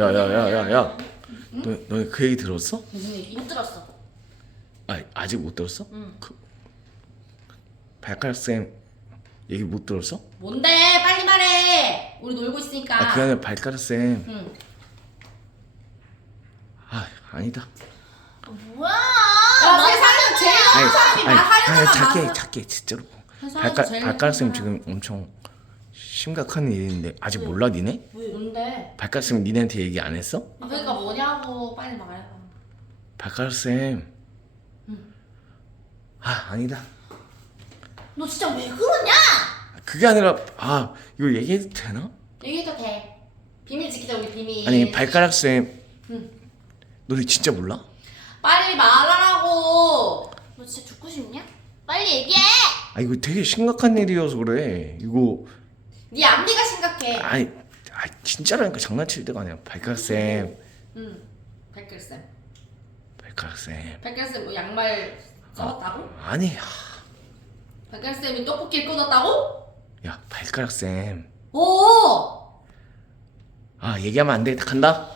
야야야야야 너 너네 그 얘기 들었어? 무슨 얘기? 못 들었어. 아 아직 못 들었어? 응. 그 발가락 쌤 얘기 못 들었어? 뭔데? 빨리 말해. 우리 놀고 있으니까. 아 그게 아니라 발가락 쌤. 응. 아 아니다. 뭐야? 야, 세상에 제일 많은 사람이 아니 말하려다가 아니 작게 작게 진짜로. 세상에서 발가 제일 발가락 쌤 많은 지금 엄청 심각한 일인데 아직 몰라 니네? 뭔데? 발가락 쌤 니네한테 얘기 안 했어? 아, 그러니까 뭐냐고 빨리 말해. 발가락 쌤. 아 아니다. 너 진짜 왜 그러냐? 그게 아니라 아 이거 얘기해도 되나? 얘기해도 돼. 비밀 지키자 우리 비밀. 아니 발가락 쌤. 응. 너네 진짜 몰라? 빨리 말하라고. 너 진짜 죽고 싶냐? 빨리 얘기해. 아 이거 되게 심각한 일이어서 그래. 이거 네 앞니가 심각해. 아니 아 진짜라니까 장난칠 때가 아니야. 발가락 쌤. 응. 백글쌤. 발가락 쌤. 백글쌤 뭐 양말 써봤다고? 아니 백글쌤이 떡볶이를 끊었다고? 야 발가락 쌤. 오. 아 얘기하면 안 돼. 간다.